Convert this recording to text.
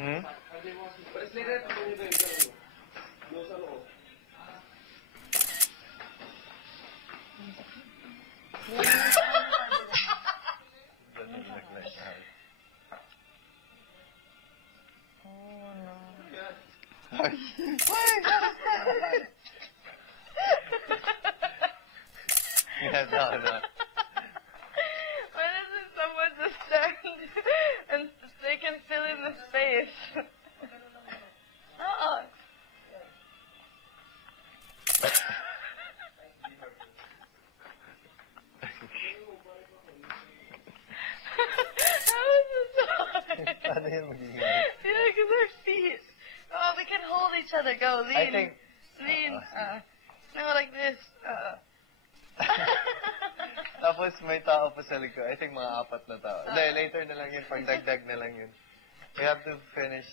Hmm? Doesn't look like that. Oh, no. Yeah, no. Why doesn't someone just stand and they can fill in the space? How is this hard? Paano yan magiging? Yeah, because their feet. Oh, we can hold each other. Go, lean. I think... Lean. No, like this. Tapos may tao pa sa likod. I think mga 4 na tao. Hindi, later na lang yun. Pag dagdag na lang yun. We have to finish.